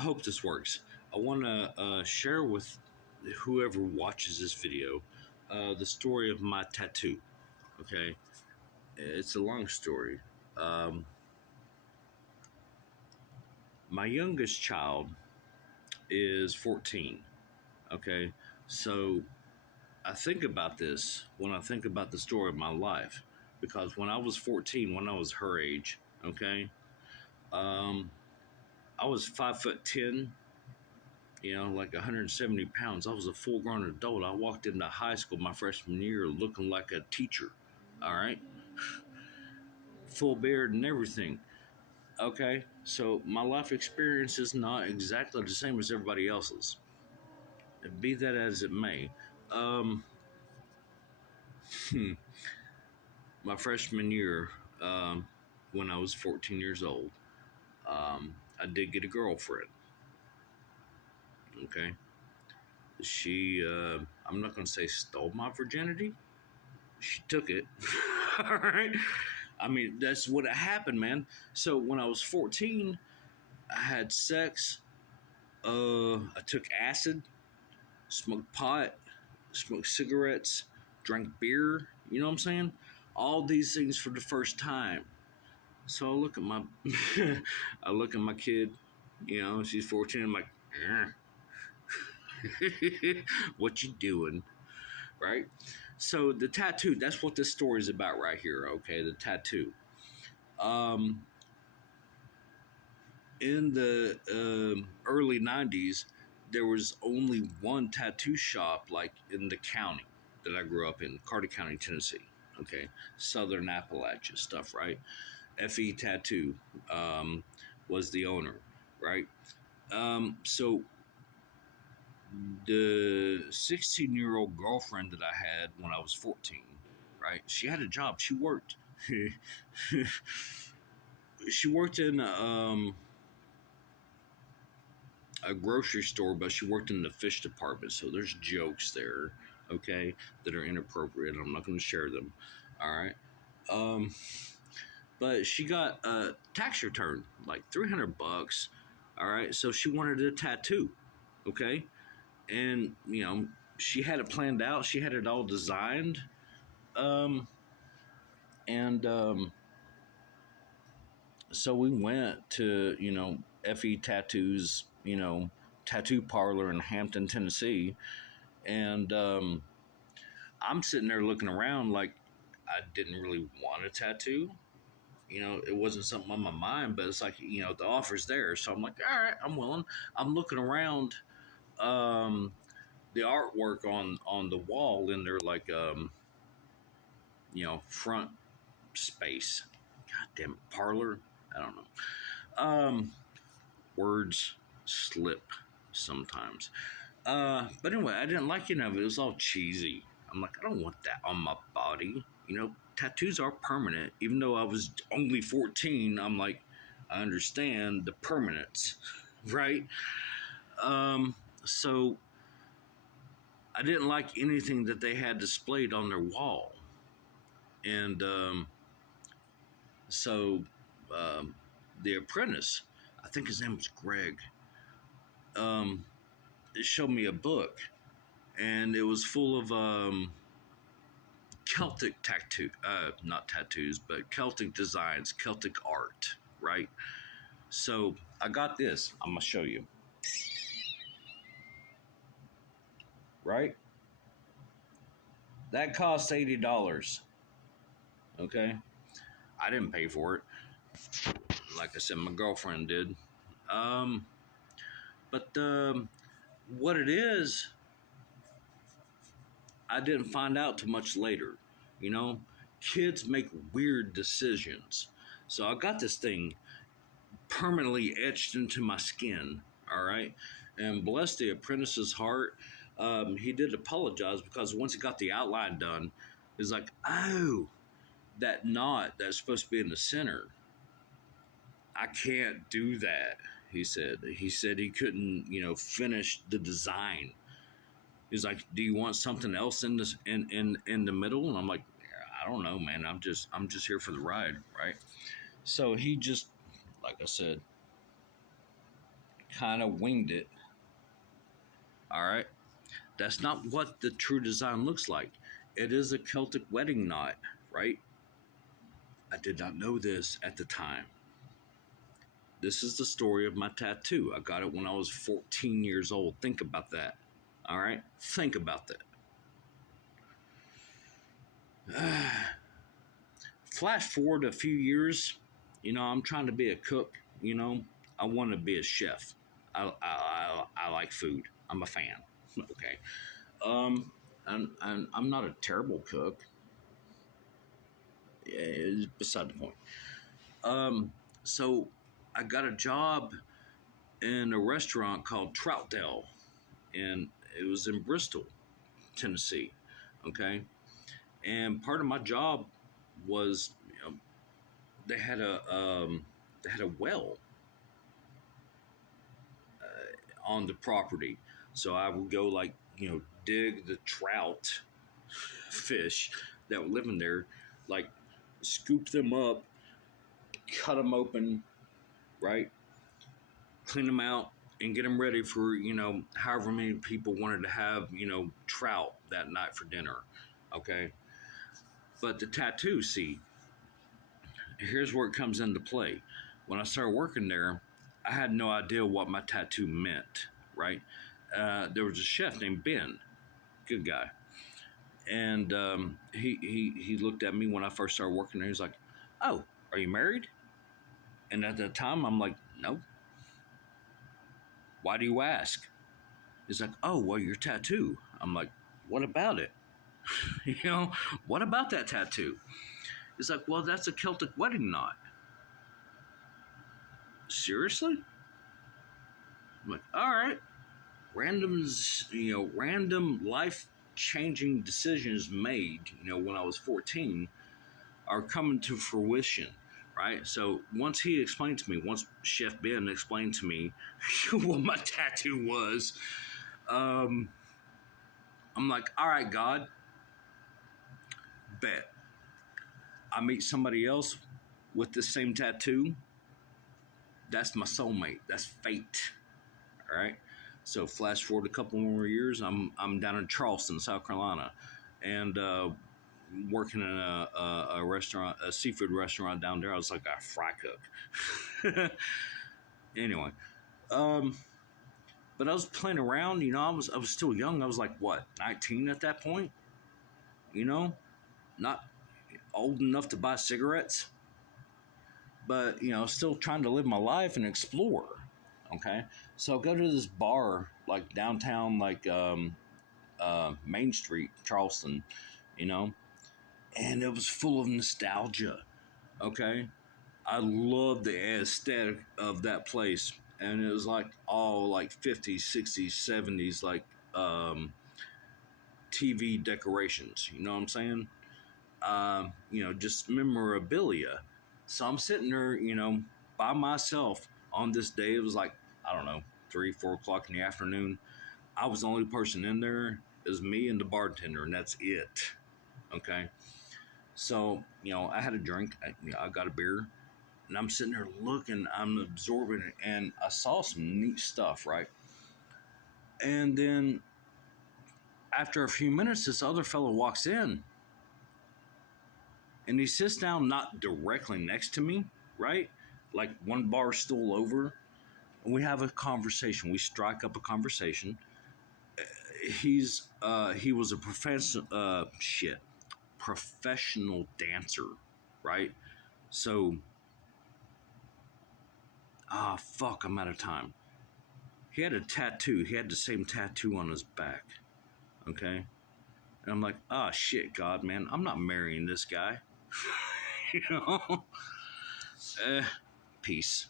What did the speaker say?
hope this works. I want to share with whoever watches this video the story of my tattoo. Okay, it's a long story. Um, my youngest child is 14. Okay, so I think about this when I think about the story of my life, because when I was 14, when I was her age, okay, um, I was 5'10", like 170 pounds. I was a full grown adult. I walked into high school my freshman year looking like a teacher. All right. Full beard and everything. Okay. So my life experience is not exactly the same as everybody else's. Be that as it may. Um, my freshman year, when I was 14 years old, I did get a girlfriend. Okay. She, I'm not going to say stole my virginity. She took it. All right. I mean, that's what happened, man. So when I was 14, I had sex. I took acid, smoked pot, smoked cigarettes, drank beer. You know what I'm saying? All these things for the first time. So I look at my, I look at my kid. She's 14. I'm like, what you doing? Right? So the tattoo, that's what this story is about right here, okay? The tattoo. In the early 90s, there was only one tattoo shop, like in the county that I grew up in, Carter County, Tennessee, okay? Southern Appalachia stuff, right? FE Tattoo was the owner, right? So the 16-year-old girlfriend that I had when I was 14, right? She had a job. She worked. She worked in a grocery store, but she worked in the fish department. So there's jokes there, okay, that are inappropriate. I'm not going to share them. All right. But she got a tax return, like $300. All right. So she wanted a tattoo. Okay. And, she had it planned out. She had it all designed. And so we went to, FE Tattoos, tattoo parlor in Hampton, Tennessee. And I'm sitting there looking around like I didn't really want a tattoo. It wasn't something on my mind, but it's like, the offer's there. So I'm like, all right, I'm willing. I'm looking around the artwork on the wall in their like front space. God damn it, parlor. I don't know. Words slip sometimes. But anyway, I didn't like any of it. It was all cheesy. I'm like, I don't want that on my body. Tattoos are permanent. Even though I was only 14, I'm like, I understand the permanence, right? So I didn't like anything that they had displayed on their wall. And so the apprentice, I think his name was Greg, showed me a book, and it was full of Celtic not tattoos, but Celtic designs, Celtic art, right? So I got this. I'm gonna show you. Right? That cost $80. Okay? I didn't pay for it. Like I said, my girlfriend did. But what it is, I didn't find out too much later. Kids make weird decisions. So I got this thing permanently etched into my skin. All right. And bless the apprentice's heart, he did apologize, because once he got the outline done, he's like, oh, that knot that's supposed to be in the center, I can't do that. He said he couldn't, finish the design. He's like, do you want something else in this in the middle? And I'm like, I don't know, man. I'm just here for the ride, right? So he just, like I said, kind of winged it. All right. That's not what the true design looks like. It is a Celtic wedding knot, right? I did not know this at the time. This is the story of my tattoo. I got it when I was 14 years old. Think about that. All right? Think about that. Flash forward a few years, I'm trying to be a cook, I want to be a chef. I like food. I'm a fan. Okay. And I'm not a terrible cook. Yeah, it's beside the point. So I got a job in a restaurant called Troutdale, and it was in Bristol, Tennessee. Okay. And part of my job was, they had a well on the property. So I would go, like, dig the trout fish that were living there, like scoop them up, cut them open, right? Clean them out and get them ready for, however many people wanted to have, trout that night for dinner. Okay. But the tattoo, see, here's where it comes into play. When I started working there, I had no idea what my tattoo meant, right? There was a chef named Ben, good guy, and he looked at me when I first started working there. He's like, "Oh, are you married?" And at that time, I'm like, "No." Why do you ask? He's like, "Oh, well, your tattoo." I'm like, "What about it?" What about that tattoo? He's like, "Well, that's a Celtic wedding knot." Seriously? I'm like, all right. Random life changing decisions made, when I was 14 are coming to fruition, right? So once Chef Ben explained to me what my tattoo was, I'm like, all right, God, bet. I meet somebody else with the same tattoo. That's my soulmate. That's fate. All right. So flash forward a couple more years, I'm down in Charleston, South Carolina, and working in a restaurant, a seafood restaurant down there. I was like a fry cook. Anyway, but I was playing around. I was still young. I was like, what, 19 at that point? Not old enough to buy cigarettes, but still trying to live my life and explore. Okay, so I go to this bar, like downtown, like Main Street, Charleston, and it was full of nostalgia. Okay, I love the aesthetic of that place, and it was like all like 50s, 60s, 70s, like TV decorations. You know what I'm saying? Just memorabilia. So I'm sitting there, by myself on this day. It was like, I don't know, 3, 4 o'clock in the afternoon. I was the only person in there. It was me and the bartender, and that's it. Okay. So, I had a drink. I got a beer, and I'm sitting there looking, I'm absorbing it, and I saw some neat stuff, right? And then after a few minutes, this other fellow walks in, and he sits down not directly next to me, right? Like one bar stool over, and we have a conversation. We strike up a conversation. He was a professional dancer, right? So, fuck, I'm out of time. He had a tattoo. He had the same tattoo on his back. Okay. And I'm like, shit, God, man, I'm not marrying this guy. you know? Peace.